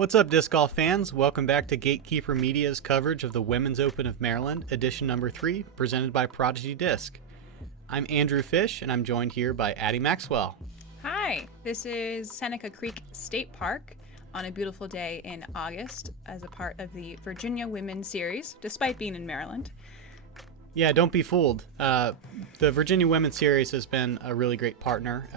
What's up, disc golf fans? Welcome back to Gatekeeper Media's coverage of the Women's Open of Maryland, edition number 3, presented by Prodigy Disc. I'm Andrew Fish, and I'm joined here by Addie Maxwell. Hi, this is Seneca Creek State Park on a beautiful day in August as a part of the Virginia Women's Series, despite being in Maryland. Yeah, don't be fooled. The Virginia Women's Series has been a really great partner,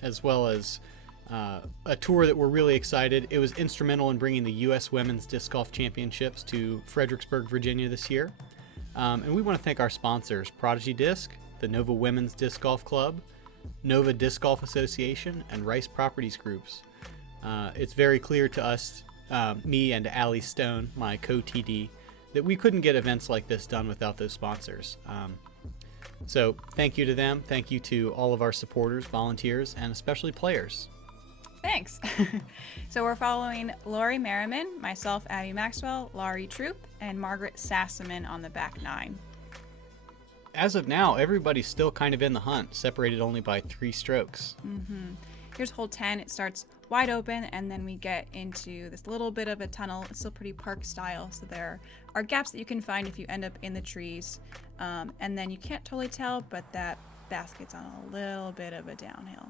as well as a tour that we're really excited. It was instrumental in bringing the U.S. Women's Disc Golf Championships to Fredericksburg, Virginia this year. And we want to thank our sponsors, Prodigy Disc, the Nova Women's Disc Golf Club, Nova Disc Golf Association, and Rice Properties Groups. It's very clear to us, me and Allie Stone, my co-TD, that we couldn't get events like this done without those sponsors. So thank you to them. Thank you to all of our supporters, volunteers, and especially players. Thanks. So we're following Laurie Merriman, myself, Addie Maxwell, Laurie Troup, and Margaret Sassaman on the back 9. As of now, everybody's still kind of in the hunt, separated only by 3 strokes. Here's hole 10. It starts wide open, and then we get into this little bit of a tunnel. It's still pretty park style, so there are gaps that you can find if you end up in the trees. And then you can't totally tell, but that basket's on a little bit of a downhill.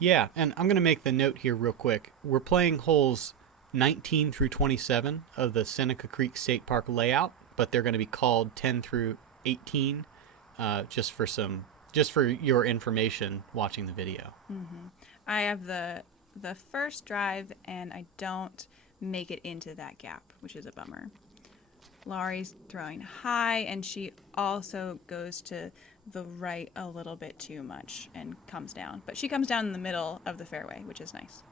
Yeah, and I'm going to make the note here real quick. We're playing holes 19 through 27 of the Seneca Creek State Park layout, but they're going to be called 10 through 18, just for your information watching the video. I have the first drive, and I don't make it into that gap, which is a bummer. Laurie's throwing high, and she also goes to the right a little bit too much and comes down. But she comes down in the middle of the fairway, which is nice.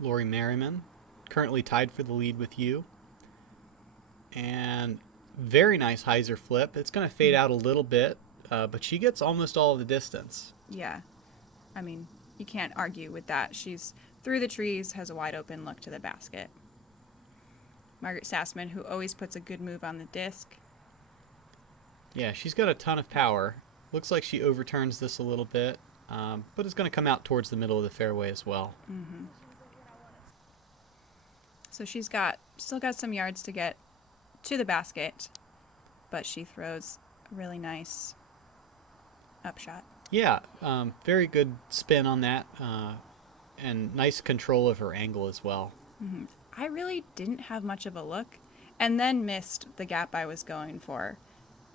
Laurie Merriman, currently tied for the lead with you. And very nice hyzer flip. It's going to fade out a little bit, but she gets almost all of the distance. Yeah. I mean, you can't argue with that. She's through the trees, has a wide open look to the basket. Margaret Sassaman, who always puts a good move on the disc. Yeah, she's got a ton of power. Looks like she overturns this a little bit, but it's going to come out towards the middle of the fairway as well. So she's still got some yards to get to the basket, but she throws a really nice upshot. Yeah, very good spin on that, and nice control of her angle as well. I really didn't have much of a look, and then missed the gap I was going for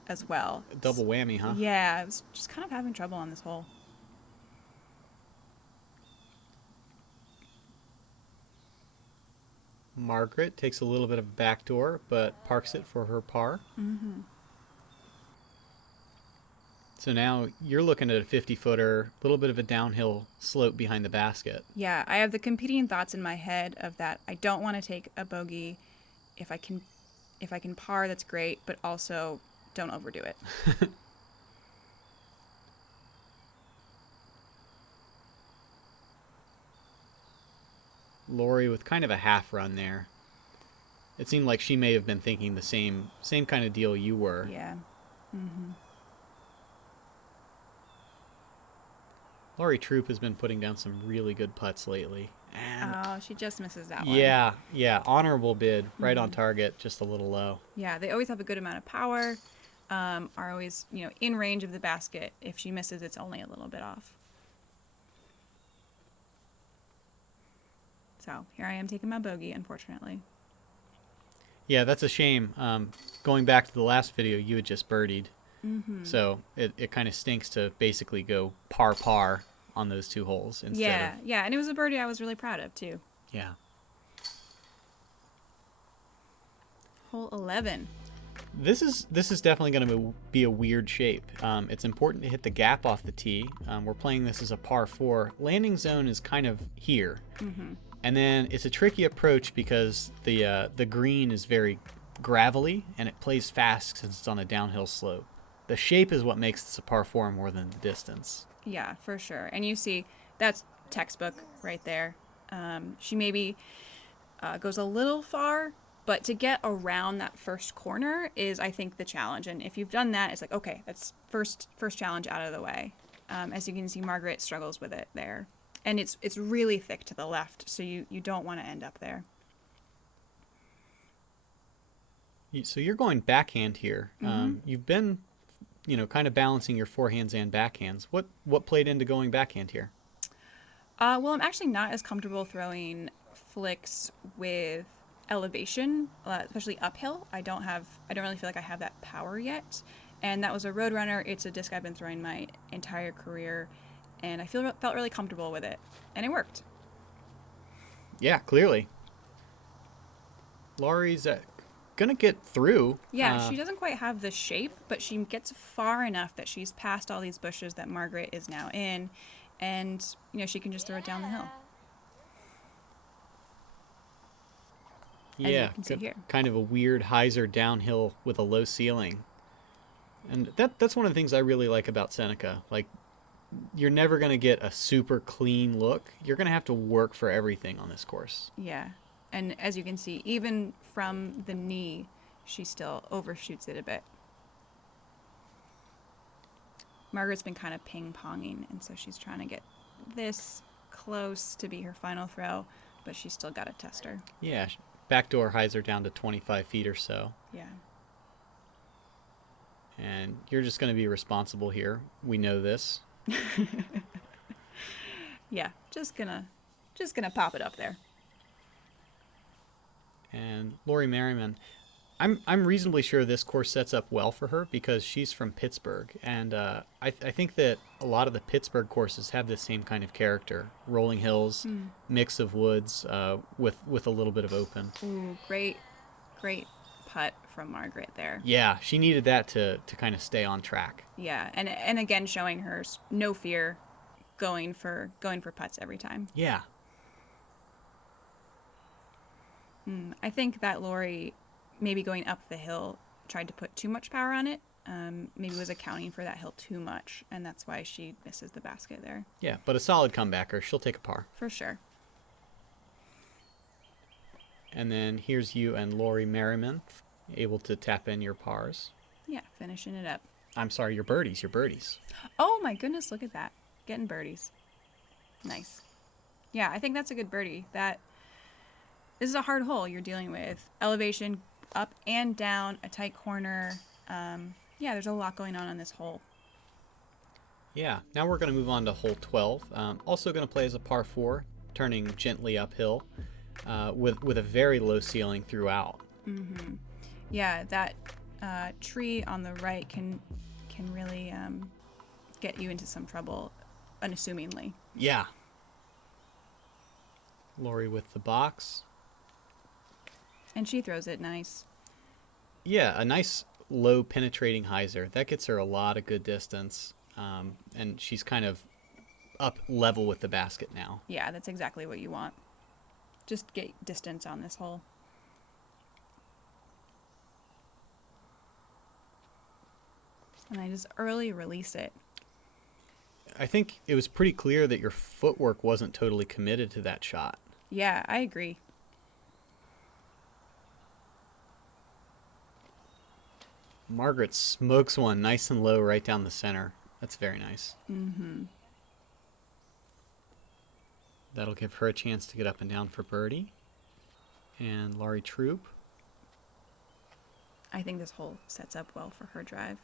as well. Double whammy, huh? Yeah, I was just kind of having trouble on this hole. Margaret takes a little bit of a backdoor, but parks it for her par. So now you're looking at a 50-footer, a little bit of a downhill slope behind the basket. Yeah, I have the competing thoughts in my head of that I don't want to take a bogey. If I can par, that's great, but also don't overdo it. Laurie with kind of a half run there. It seemed like she may have been thinking the same kind of deal you were. Yeah. Laurie Troup has been putting down some really good putts lately. And she just misses that one. Yeah, honorable bid, right on target, just a little low. Yeah, they always have a good amount of power, are always, in range of the basket. If she misses, it's only a little bit off. So here I am taking my bogey, unfortunately. Yeah, that's a shame. Going back to the last video, you had just birdied. So it kind of stinks to basically go par on those 2 holes instead of... Yeah, and it was a birdie I was really proud of, too. Yeah. Hole 11. This is definitely going to be a weird shape. It's important to hit the gap off the tee. We're playing this as a par 4. Landing zone is kind of here. And then it's a tricky approach because the green is very gravelly and it plays fast since it's on a downhill slope. The shape is what makes this a par 4 more than the distance. Yeah, for sure. And you see, that's textbook right there. She maybe goes a little far, but to get around that first corner is, I think, the challenge. And if you've done that, it's like, okay, that's first challenge out of the way. As you can see, Margaret struggles with it there. And it's really thick to the left, so you don't want to end up there. So you're going backhand here. Mm-hmm. You've been, kind of balancing your forehands and backhands. What played into going backhand here? Well, I'm actually not as comfortable throwing flicks with elevation, especially uphill. I don't really feel like I have that power yet. And that was a Roadrunner. It's a disc I've been throwing my entire career, and I felt really comfortable with it, and it worked. Yeah, clearly. Laurie's gonna get through. Yeah, she doesn't quite have the shape, but she gets far enough that she's past all these bushes that Margaret is now in, and she can just throw it down the hill. Yeah, you can see here. Kind of a weird hyzer downhill with a low ceiling. And that's one of the things I really like about Seneca. Like, you're never going to get a super clean look. You're going to have to work for everything on this course. Yeah. And as you can see, even from the knee, she still overshoots it a bit. Margaret's been kind of ping-ponging, and so she's trying to get this close to be her final throw, but she's still got a tester. Yeah, backdoor hyzer down to 25 feet or so. Yeah. And you're just going to be responsible here. We know this. Yeah, just gonna pop it up there. And Laurie Merriman, I'm reasonably sure this course sets up well for her because she's from Pittsburgh, and I think that a lot of the Pittsburgh courses have this same kind of character: rolling hills, mix of woods, with a little bit of open. Ooh, great putt from Margaret there. Yeah, she needed that to kind of stay on track. Yeah, and again showing her no fear, going for putts every time. Yeah. I think that Laurie, maybe going up the hill, tried to put too much power on it. Maybe was accounting for that hill too much, and that's why she misses the basket there. Yeah, but a solid comebacker. She'll take a par. For sure. And then here's you and Laurie Merriman, able to tap in your pars. Yeah, finishing it up. I'm sorry, your birdies. Oh my goodness, look at that. Getting birdies. Nice. Yeah, I think that's a good birdie. This is a hard hole. You're dealing with elevation up and down, a tight corner. Yeah, there's a lot going on this hole. Yeah, now we're going to move on to hole 12. Also going to play as a par 4, turning gently uphill with a very low ceiling throughout. Mm-hmm. Yeah, that tree on the right can really get you into some trouble, unassumingly. Yeah. Laurie with the box. And she throws it nice. Yeah, a nice low penetrating hyzer. That gets her a lot of good distance. And she's kind of up level with the basket now. Yeah, that's exactly what you want. Just get distance on this hole. And I just early release it. I think it was pretty clear that your footwork wasn't totally committed to that shot. Yeah, I agree. Margaret smokes one nice and low right down the center. That's very nice. Mm-hmm. That'll give her a chance to get up and down for birdie. And Laurie Troup. I think this hole sets up well for her drive.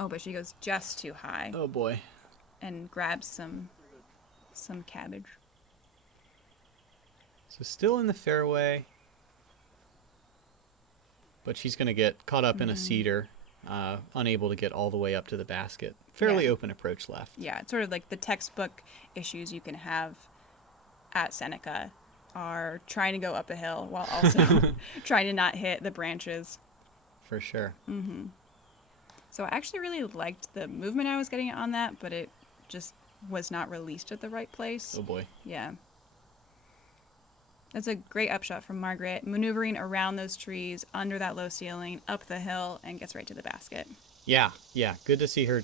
Oh, but she goes just too high. Oh boy. And grabs some cabbage. So still in the fairway. But she's going to get caught up in a cedar, unable to get all the way up to the basket. Fairly open approach left. Yeah, it's sort of like the textbook issues you can have at Seneca are trying to go up a hill while also trying to not hit the branches. For sure. Mm-hmm. So I actually really liked the movement I was getting on that, but it just was not released at the right place. Oh boy. Yeah. That's a great upshot from Margaret, maneuvering around those trees, under that low ceiling, up the hill, and gets right to the basket. Yeah. Good to see her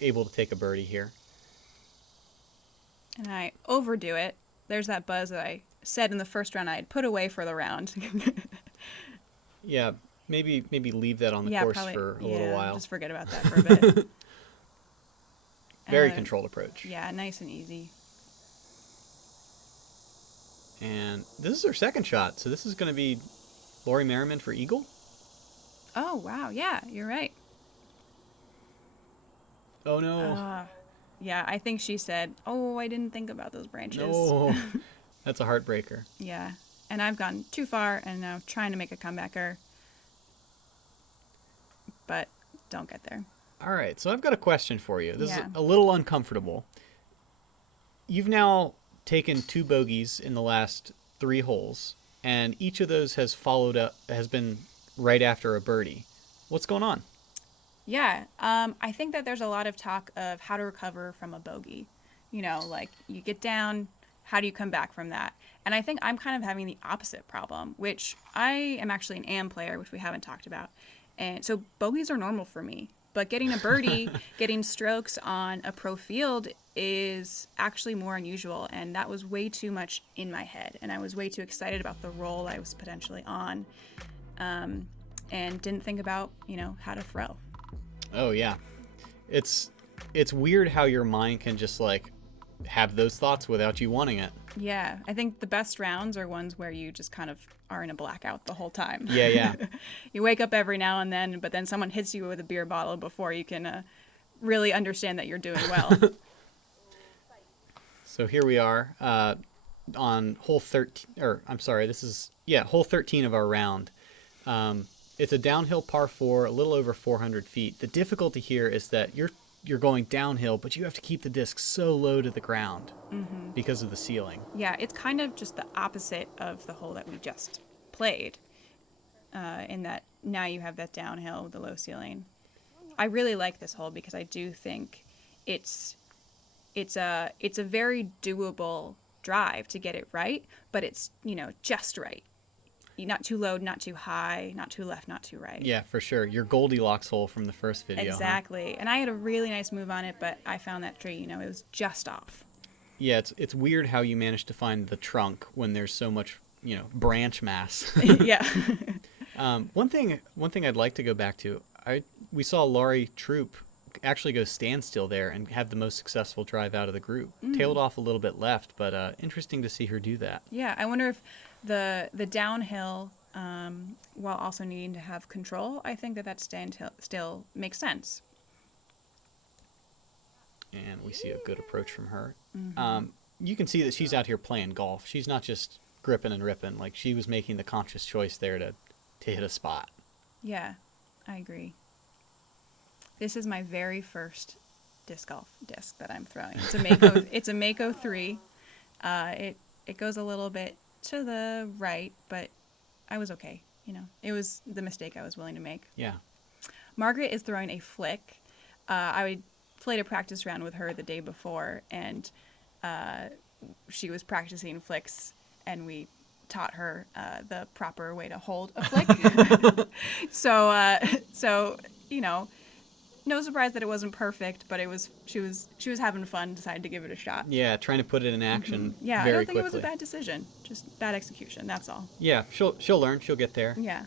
able to take a birdie here. And I overdo it. There's that buzz that I said in the first round I had put away for the round. Yeah, maybe leave that on the course probably, for a little while. Just forget about that for a bit. Very controlled approach. Yeah, nice and easy. And this is her second shot, so this is going to be Laurie Merriman for eagle. Oh, wow. Yeah, you're right. Oh, no. Yeah, I think she said, oh, I didn't think about those branches. No. That's a heartbreaker. Yeah, and I've gone too far and now trying to make a comebacker, but don't get there. All right, so I've got a question for you. This is Yeah. a little uncomfortable. You've now taken 2 bogeys in the last 3 holes, and each of those has been right after a birdie. What's going on? Yeah, I think that there's a lot of talk of how to recover from a bogey. You know, like you get down, how do you come back from that? And I think I'm kind of having the opposite problem, which I am actually an AM player, which we haven't talked about. And so bogeys are normal for me. But getting a birdie, getting strokes on a pro field is actually more unusual. And that was way too much in my head. And I was way too excited about the role I was potentially on. And didn't think about, how to throw. Oh, yeah. It's weird how your mind can just have those thoughts without you wanting it. Yeah, I think the best rounds are ones where you just kind of are in a blackout the whole time. Yeah. You wake up every now and then, but then someone hits you with a beer bottle before you can really understand that you're doing well. So here we are on hole 13, hole 13 of our round. It's a downhill par 4, a little over 400 feet. The difficulty here is that you're going downhill, but you have to keep the disc so low to the ground because of the ceiling. Yeah, it's kind of just the opposite of the hole that we just played, in that now you have that downhill with the low ceiling. I really like this hole because I do think it's a very doable drive to get it right, but it's just right. Not too low, not too high, not too left, not too right. Yeah, for sure. Your Goldilocks hole from the first video. Exactly. Huh? And I had a really nice move on it, but I found that tree, it was just off. Yeah, it's weird how you manage to find the trunk when there's so much, branch mass. Yeah. One thing I'd like to go back to, we saw Laurie Troup actually go standstill there and have the most successful drive out of the group. Tailed off a little bit left, but interesting to see her do that. Yeah, I wonder if the downhill, while also needing to have control, I think that standstill still makes sense. And we see a good approach from her. You can see that she's out here playing golf. She's not just gripping and ripping. Like, she was making the conscious choice there to hit a spot. Yeah, I agree. This is my very first disc golf disc that I'm throwing. It's a Mako. It's a Mako 3. It goes a little bit to the right, but I was okay. It was the mistake I was willing to make. Yeah. Margaret is throwing a flick. I played a practice round with her the day before, and she was practicing flicks, and we taught her the proper way to hold a flick. So no surprise that it wasn't perfect, but she was having fun, decided to give it a shot. Yeah, trying to put it in action. Yeah, very I don't think quickly. it was a bad decision, just bad execution. That's all. Yeah, she'll learn. She'll get there. Yeah.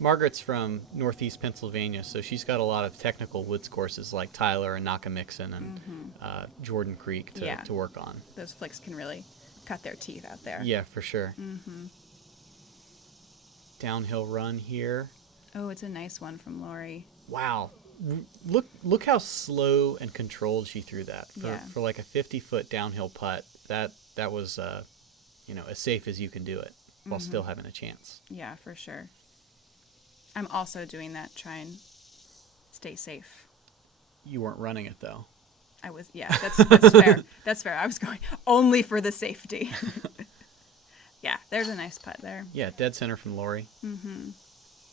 Margaret's from Northeast Pennsylvania, so she's got a lot of technical woods courses like Tyler and Nakamixon and Jordan Creek to work on. Those flicks can really cut their teeth out there. Yeah, for sure. Downhill run here. Oh, it's a nice one from Laurie. Wow. Look how slow and controlled she threw that. For like a 50-foot downhill putt, that was as safe as you can do it while still having a chance. Yeah, for sure. I'm also doing that, try and stay safe. You weren't running it though. I was, yeah, that's fair. That's fair. I was going only for the safety. Yeah, there's a nice putt there. Yeah, dead center from Laurie.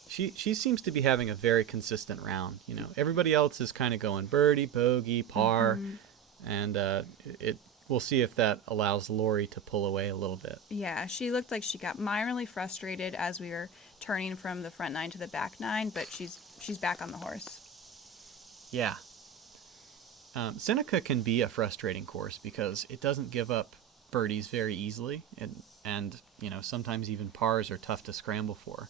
She seems to be having a very consistent round. Everybody else is kind of going birdie, bogey, par, and we'll see if that allows Laurie to pull away a little bit. Yeah, she looked like she got minorly frustrated as we were turning from the front 9 to the back 9, but she's back on the horse. Yeah. Seneca can be a frustrating course because it doesn't give up birdies very easily, and sometimes even pars are tough to scramble for.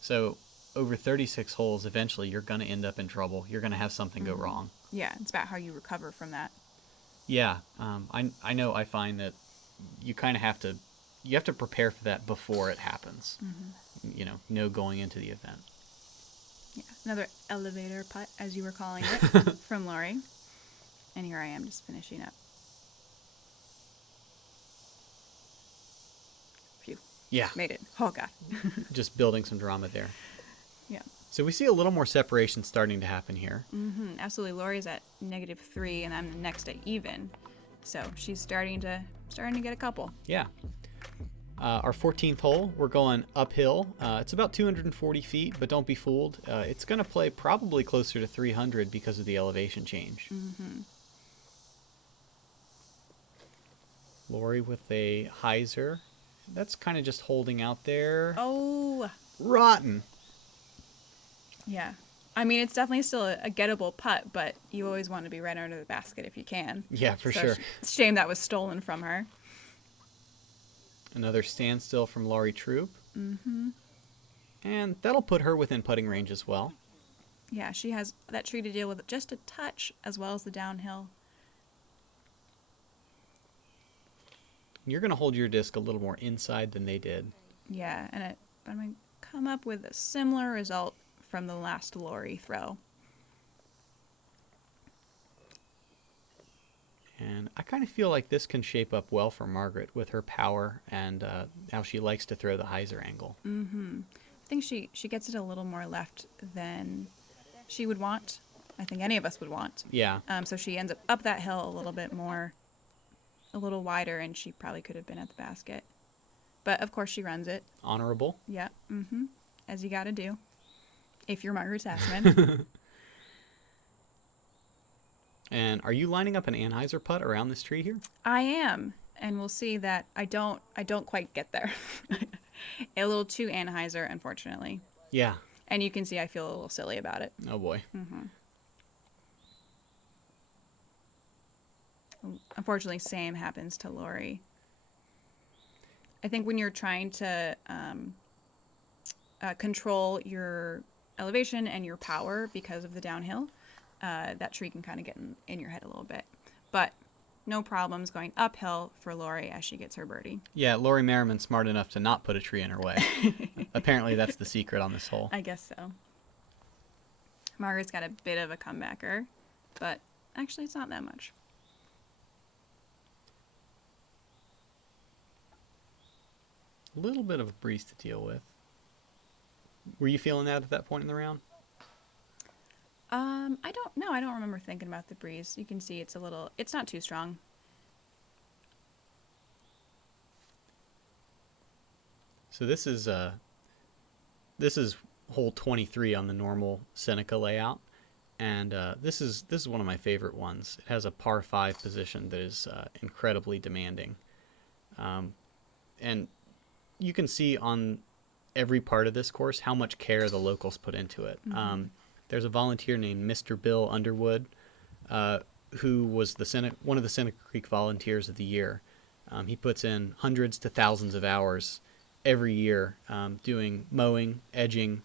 So over 36 holes, eventually you're going to end up in trouble. You're going to have something go wrong. Yeah, it's about how you recover from that. Yeah, I know. I find that you kind of have to prepare for that before it happens. No going into the event. Yeah, another elevator putt, as you were calling it, from Laurie. And here I am just finishing up. Phew. Yeah, Made it. Oh, God. just building some drama there. Yeah. So we see a little more separation starting to happen here. Absolutely. Laurie's at -3, and I'm next at even. So she's starting to get a couple. Yeah. Our 14th hole, we're going uphill. It's about 240 feet, but don't be fooled. It's going to play probably closer to 300 because of the elevation change. Laurie with a hyzer. That's kind of just holding out there. Oh. Rotten. Yeah. I mean, it's definitely still a gettable putt, but you always want to be right under the basket if you can. Yeah, for So sure. It's a shame that was stolen from her. Another standstill from Laurie Troup. And that'll put her within putting range as well. Yeah, she has that tree to deal with just a touch, as well as the downhill. You're going to hold your disc a little more inside than they did. Yeah, and I'm going to come up with a similar result from the last Laurie throw. And I kind of feel like this can shape up well for Margaret with her power and how she likes to throw the hyzer angle. I think she gets it a little more left than she would want. I think any of us would want. Yeah. So she ends up that hill a little bit more, a little wider, and she probably could have been at the basket. But, of course, she runs it. Honorable. Yeah. As you got to do. If you're Margaret Sassaman. And are you lining up an anhyzer putt around this tree here? I am. And we'll see that I don't quite get there. A little too anhyzer, unfortunately. Yeah. And you can see I feel a little silly about it. Oh, boy. Unfortunately, same happens to Laurie. I think when you're trying to control your elevation and your power because of the downhill, that tree can kind of get in your head a little bit. But no problems going uphill for Laurie as she gets her birdie. Yeah, Laurie Merriman's smart enough to not put a tree in her way. Apparently, that's the secret on this hole. I guess so. Margaret's got a bit of a comebacker, but actually it's not that much. A little bit of a breeze to deal with. Were you feeling that at that point in the round? I don't know. I don't remember thinking about the breeze. You can see it's not too strong. So this is hole 23 on the normal Seneca layout, and this is one of my favorite ones. It has a par 5 position that is incredibly demanding, and you can see on every part of this course how much care the locals put into it. There's a volunteer named Mr. Bill Underwood, who was one of the Seneca Creek Volunteers of the Year. He puts in hundreds to thousands of hours every year doing mowing, edging,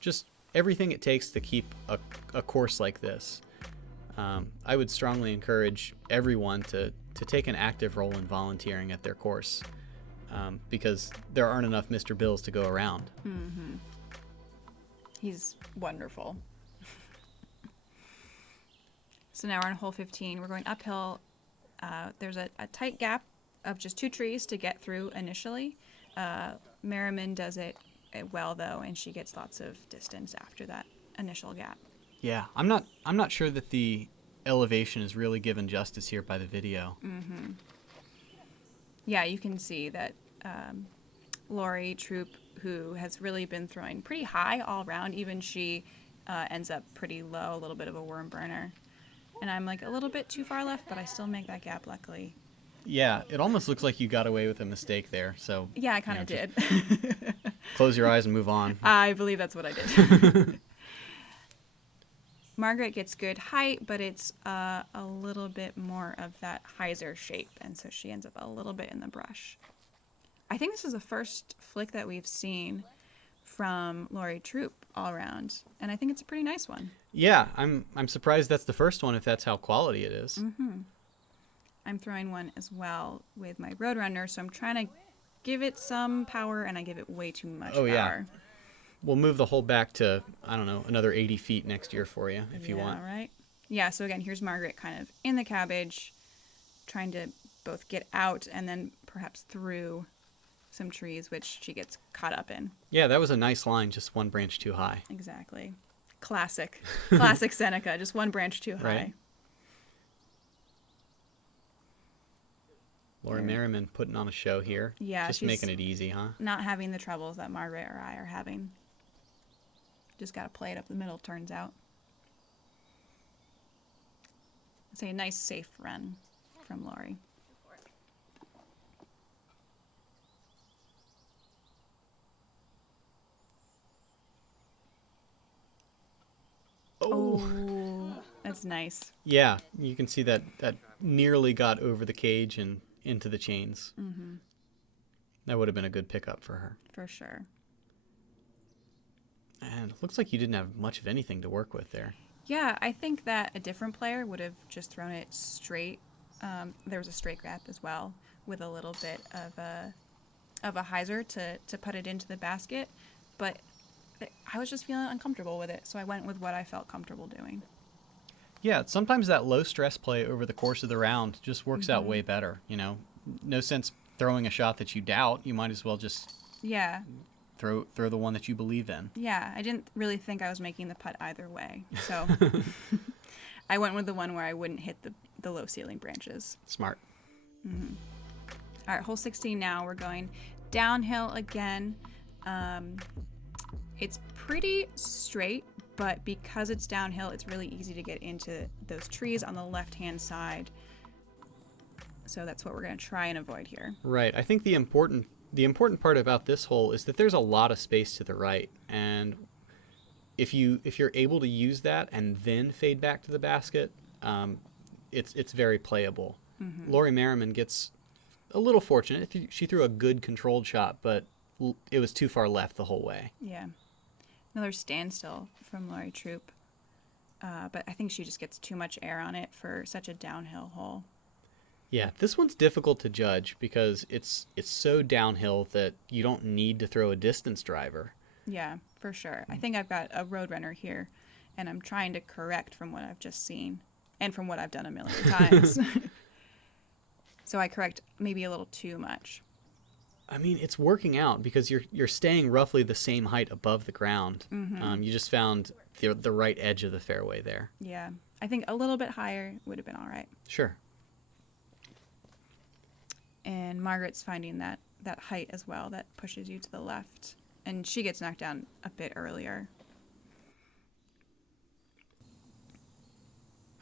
just everything it takes to keep a course like this. I would strongly encourage everyone to take an active role in volunteering at their course, because there aren't enough Mr. Bills to go around. He's wonderful. So now we're on hole 15. We're going uphill. There's a tight gap of just 2 trees to get through initially. Merriman does it well, though, and she gets lots of distance after that initial gap. Yeah, I'm not sure that the elevation is really given justice here by the video. Yeah, you can see that Laurie Troup, who has really been throwing pretty high all around, even she ends up pretty low, a little bit of a worm burner. And I'm like a little bit too far left, but I still make that gap, luckily. Yeah, it almost looks like you got away with a mistake there. So Yeah, I kind of did. Close your eyes and move on. I believe that's what I did. Margaret gets good height, but it's a little bit more of that hyzer shape, and so she ends up a little bit in the brush. I think this is the first flick that we've seen from Laurie Troup all around, and I think it's a pretty nice one. Yeah, I'm surprised that's the first one if that's how quality it is. I'm throwing one as well with my Roadrunner, so I'm trying to give it some power, and I give it way too much power. Yeah. We'll move the hole back to, I don't know, another 80 feet next year for you if you want. All right. Yeah, so again, here's Margaret kind of in the cabbage, trying to both get out and then perhaps through some trees, which she gets caught up in. Yeah, that was a nice line, just one branch too high. Exactly. Classic Seneca, just one branch too high. Right. Laurie Merriman putting on a show here. Yeah, just she's making it easy, huh? Not having the troubles that Margaret or I are having. Just got to play it up the middle, turns out. It's a nice, safe run from Laurie. Oh, that's nice. Yeah, you can see that nearly got over the cage and into the chains. Mm-hmm. That would have been a good pickup for her. For sure. And it looks like you didn't have much of anything to work with there. Yeah, I think that a different player would have just thrown it straight. There was a straight grab as well with a little bit of a hyzer to put it into the basket, but I was just feeling uncomfortable with it, so I went with what I felt comfortable doing. Yeah, sometimes that low stress play over the course of the round just works out way better. You know, no sense throwing a shot that you doubt. You might as well just throw the one that you believe in. Yeah, I didn't really think I was making the putt either way, so I went with the one where I wouldn't hit the low ceiling branches. Smart. Mm-hmm. All right, hole 16 now. We're going downhill again. It's pretty straight, but because it's downhill, it's really easy to get into those trees on the left-hand side. So that's what we're going to try and avoid here. Right. I think the important part about this hole is that there's a lot of space to the right, and if you're able to use that and then fade back to the basket, it's very playable. Mm-hmm. Laurie Merriman gets a little fortunate. She threw a good controlled shot, but it was too far left the whole way. Yeah. Another standstill from Laurie Troup. But I think she just gets too much air on it for such a downhill hole. Yeah, this one's difficult to judge because it's so downhill that you don't need to throw a distance driver. Yeah, for sure. I think I've got a Roadrunner here, and I'm trying to correct from what I've just seen and from what I've done a million times. So I correct maybe a little too much. I mean, it's working out because you're staying roughly the same height above the ground. Mm-hmm. You just found the right edge of the fairway there. Yeah, I think a little bit higher would have been all right. Sure. And Margaret's finding that height as well that pushes you to the left, and she gets knocked down a bit earlier.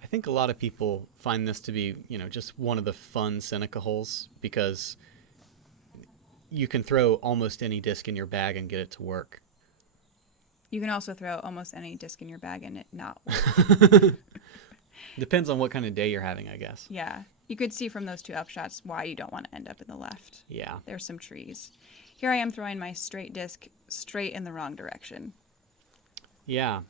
I think a lot of people find this to be, just one of the fun Seneca holes because you can throw almost any disc in your bag and get it to work. You can also throw almost any disc in your bag and it not work. Depends on what kind of day you're having, I guess. Yeah. You could see from those two upshots why you don't want to end up in the left. Yeah. There's some trees. Here I am throwing my straight disc straight in the wrong direction. Yeah.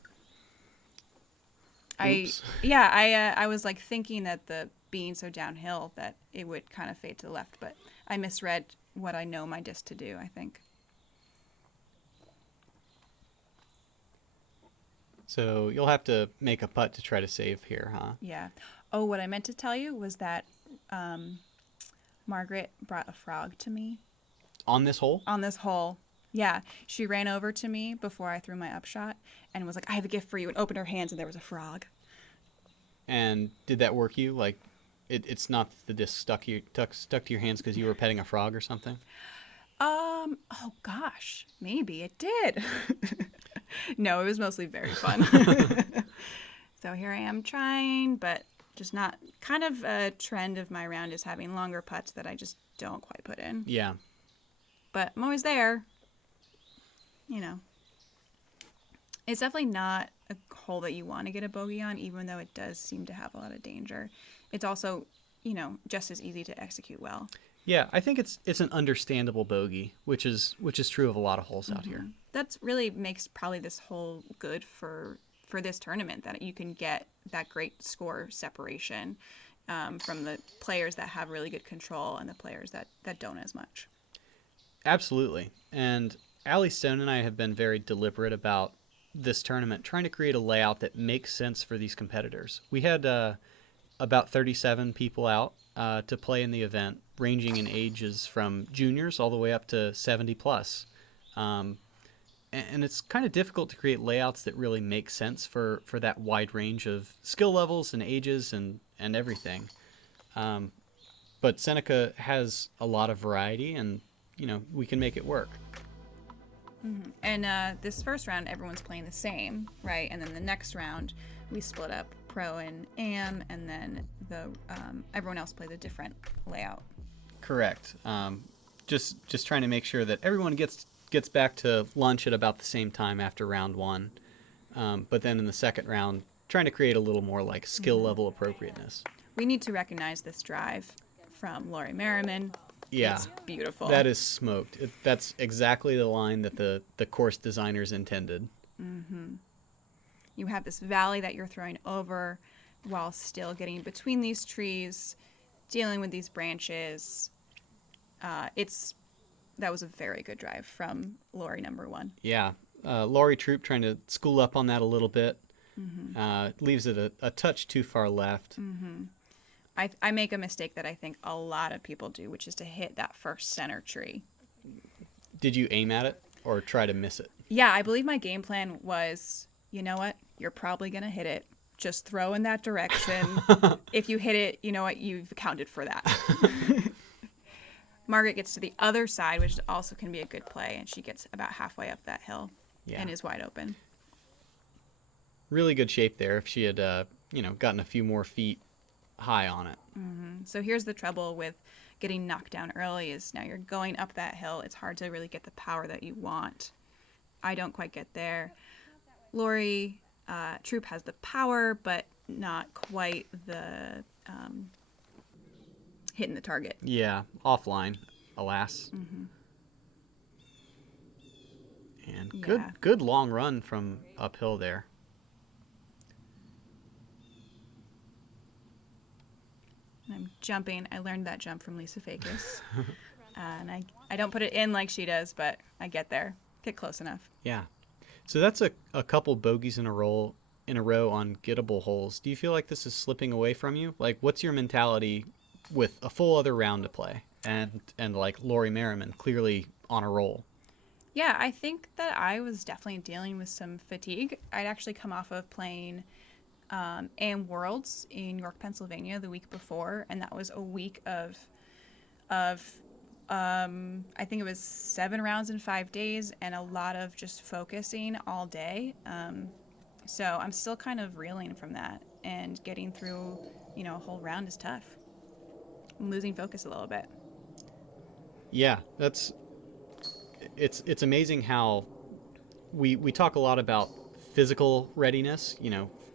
Oops. I was like thinking that the being so downhill that it would kind of fade to the left, but I misread what I know my disc to do, I think. So you'll have to make a putt to try to save here, huh? Yeah. Oh, what I meant to tell you was that Margaret brought a frog to me. On this hole? On this hole. Yeah. She ran over to me before I threw my upshot and was like, I have a gift for you, and opened her hands and there was a frog. And did that work you? Like, it's not that the disc stuck to your hands because you were petting a frog or something? Oh gosh, maybe it did. No, it was mostly very fun. So here I am trying, but just not, kind of a trend of my round is having longer putts that I just don't quite put in. Yeah. But I'm always there. It's definitely not a hole that you want to get a bogey on, even though it does seem to have a lot of danger. It's also, just as easy to execute well. Yeah, I think it's an understandable bogey, which is true of a lot of holes out here. That's really makes probably this hole good for this tournament, that you can get that great score separation from the players that have really good control and the players that don't as much. Absolutely. And Allie Stone and I have been very deliberate about this tournament, trying to create a layout that makes sense for these competitors. We had about 37 people out to play in the event, ranging in ages from juniors all the way up to 70 plus. And it's kind of difficult to create layouts that really make sense for that wide range of skill levels and ages and everything. But Seneca has a lot of variety, and we can make it work. Mm-hmm. And this first round, everyone's playing the same, right? And then the next round, we split up pro and am, and then everyone else plays a different layout. Correct. Just trying to make sure that everyone gets back to lunch at about the same time after round one. But then in the second round, trying to create a little more like skill level appropriateness. We need to recognize this drive from Laurie Merriman. Yeah, it's beautiful. That is smoked. That's exactly the line that the course designers intended. Mm-hmm. You have this valley that you're throwing over while still getting between these trees, dealing with these branches. That was a very good drive from Laurie number one. Yeah, Laurie Troup trying to school up on that a little bit. Leaves it a touch too far left. Mm-hmm. I make a mistake that I think a lot of people do, which is to hit that first center tree. Did you aim at it or try to miss it? Yeah, I believe my game plan was, you know what? You're probably going to hit it. Just throw in that direction. If you hit it, you know what? You've accounted for that. Margaret gets to the other side, which also can be a good play, and she gets about halfway up that hill and is wide open. Really good shape there if she had, gotten a few more feet high on it. Mm-hmm. So here's the trouble with getting knocked down early is now you're going up that hill. It's hard to really get the power that you want. I don't quite get there. Laurie Troup has the power, but not quite the hitting the target. Yeah, offline, alas. Mm-hmm. And good long run from uphill there. I'm jumping. I learned that jump from Lisa Fakis. And I don't put it in like she does, but I get there. Get close enough. Yeah. So that's a couple bogeys in a row on gettable holes. Do you feel like this is slipping away from you? Like, what's your mentality with a full other round to play? And like Laurie Merriman, clearly on a roll. Yeah, I think that I was definitely dealing with some fatigue. I'd actually come off of playing AM Worlds in York, Pennsylvania the week before, and that was a week of I think it was 7 rounds in 5 days and a lot of just focusing all day. So I'm still kind of reeling from that, and getting through, a whole round is tough. I'm losing focus a little bit. Yeah, it's amazing how we talk a lot about physical readiness,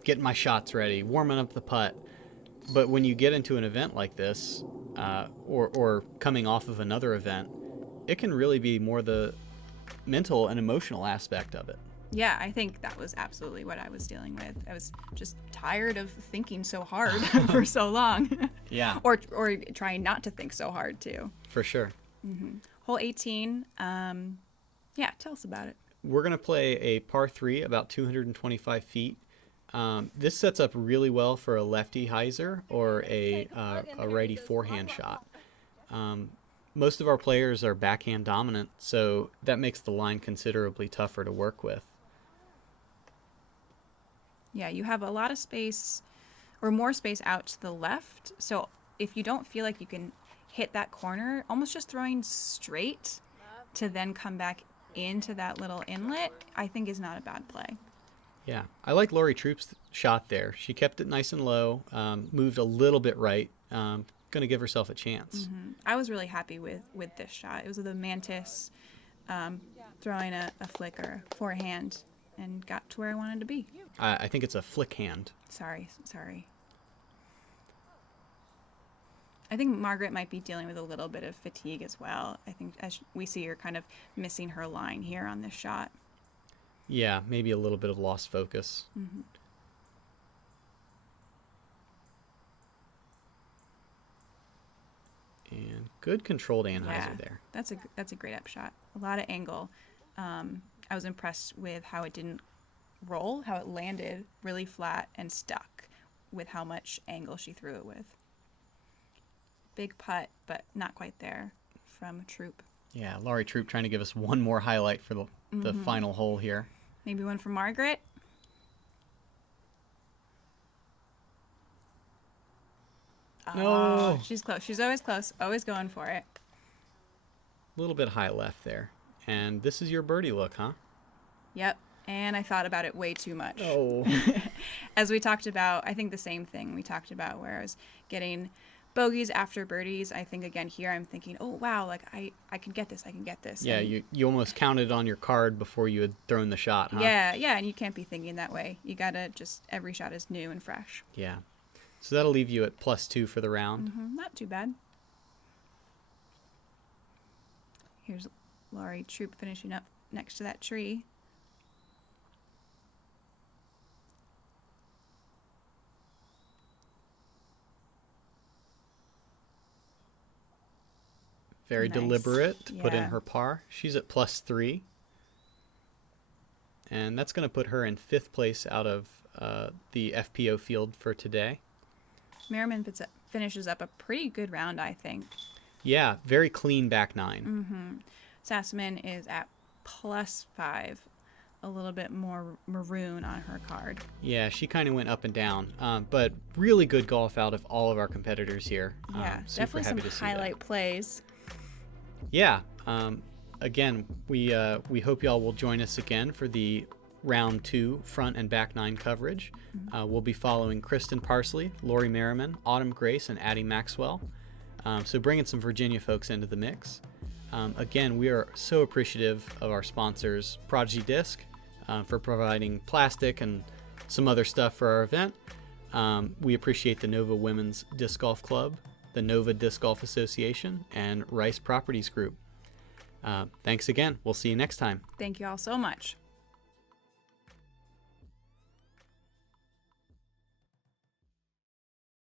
getting my shots ready, warming up the putt. But when you get into an event like this, or coming off of another event, it can really be more the mental and emotional aspect of it. Yeah, I think that was absolutely what I was dealing with. I was just tired of thinking so hard for so long. Yeah. Or trying not to think so hard, too. For sure. Mm-hmm. Hole 18, tell us about it. We're going to play a par 3 about 225 feet. This sets up really well for a lefty hyzer or a righty forehand shot. Most of our players are backhand dominant, so that makes the line considerably tougher to work with. Yeah, you have a lot of space, or more space out to the left. So if you don't feel like you can hit that corner, almost just throwing straight to then come back into that little inlet, I think is not a bad play. Yeah, I like Laurie Troup's shot there. She kept it nice and low, moved a little bit right, going to give herself a chance. Mm-hmm. I was really happy with this shot. It was the Mantis throwing a flick or a forehand and got to where I wanted to be. I think it's a flick hand. Sorry. I think Margaret might be dealing with a little bit of fatigue as well. I think as we see her kind of missing her line here on this shot. Yeah, maybe a little bit of lost focus. Mm-hmm. And good controlled anhyzer there. That's a great up shot. A lot of angle. I was impressed with how it didn't roll, how it landed really flat and stuck with how much angle she threw it with. Big putt, but not quite there from Troup. Yeah, Laurie Troup trying to give us one more highlight for the final hole here. Maybe one for Margaret. No. Oh, she's close. She's always close. Always going for it. A little bit high left there. And this is your birdie look, huh? Yep. And I thought about it way too much. Oh. As we talked about, I think the same thing we talked about, where I was getting bogeys after birdies. I think again here I'm thinking, oh wow, like I can get this, I can get this. Yeah, and you almost counted on your card before you had thrown the shot, huh? Yeah, and you can't be thinking that way. You gotta just, every shot is new and fresh. Yeah. So that'll leave you at +2 for the round. Not too bad. Here's Laurie Troup finishing up next to that tree. Very Nice. deliberate to put in Yeah. her par. She's at +3. And that's going to put her in 5th place out of the FPO field for today. Merriman finishes up a pretty good round, I think. Yeah, very clean back 9. Sassaman is at +5, a little bit more maroon on her card. Yeah, she kind of went up and down, but really good golf out of all of our competitors here. Yeah, Super definitely some happy to see that. highlight plays. Yeah, again, we hope y'all will join us again for the round 2 front and back 9 coverage. We'll be following Kristen Parsley, Laurie Merriman, Autumn Grace, and Addie Maxwell. So bringing some Virginia folks into the mix. Again, we are so appreciative of our sponsors, Prodigy Disc, for providing plastic and some other stuff for our event. We appreciate the Nova Women's Disc Golf Club, the Nova Disc Golf Association, and Rice Properties Group. Thanks again. We'll see you next time. Thank you all so much.